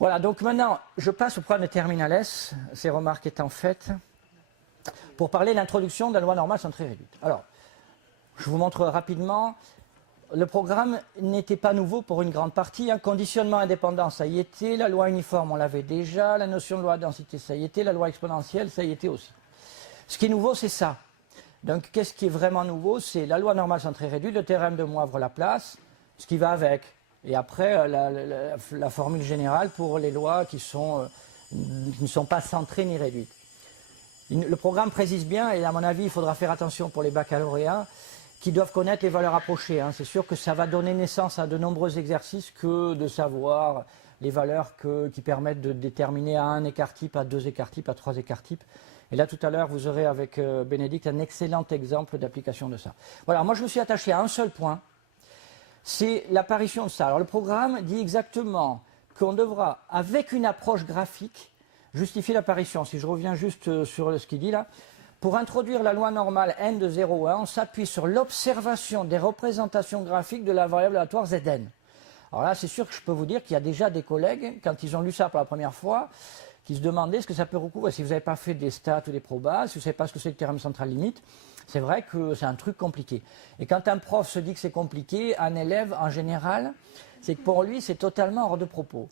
Voilà, donc maintenant, je passe au problème de terminal S, ces remarques étant faites, pour parler de l'introduction de la loi normale sans très réduite. Alors, je vous montre rapidement, le programme n'était pas nouveau pour une grande partie, un conditionnement indépendant, ça y était, la loi uniforme, on l'avait déjà, la notion de loi densité, ça y était, la loi exponentielle, ça y était aussi. Ce qui est nouveau, c'est ça. Donc, qu'est-ce qui est vraiment nouveau? C'est la loi normale sans très réduite, le théorème de Moivre-Laplace, ce qui va avec. Et après, la formule générale pour les lois qui ne sont pas centrées ni réduites. Le programme précise bien, et à mon avis, il faudra faire attention pour les baccalauréats, qui doivent connaître les valeurs approchées. C'est sûr que ça va donner naissance à de nombreux exercices que de savoir les valeurs qui permettent de déterminer à un écart-type, à deux écart-types, à trois écart-types. Et là, tout à l'heure, vous aurez avec Bénédicte un excellent exemple d'application de ça. Voilà, moi je me suis attaché à un seul point, c'est l'apparition de ça. Alors le programme dit exactement qu'on devra, avec une approche graphique, justifier l'apparition. Si je reviens juste sur ce qu'il dit là, pour introduire la loi normale n de 0 à 1, on s'appuie sur l'observation des représentations graphiques de la variable aléatoire Zn. Alors là, c'est sûr que je peux vous dire qu'il y a déjà des collègues, quand ils ont lu ça pour la première fois, qui se demandaient ce que ça peut recouvrir. Si vous n'avez pas fait des stats ou des probas, si vous ne savez pas ce que c'est que le théorème central limite, c'est vrai que c'est un truc compliqué. Et quand un prof se dit que c'est compliqué, un élève, en général, c'est que pour lui, c'est totalement hors de propos.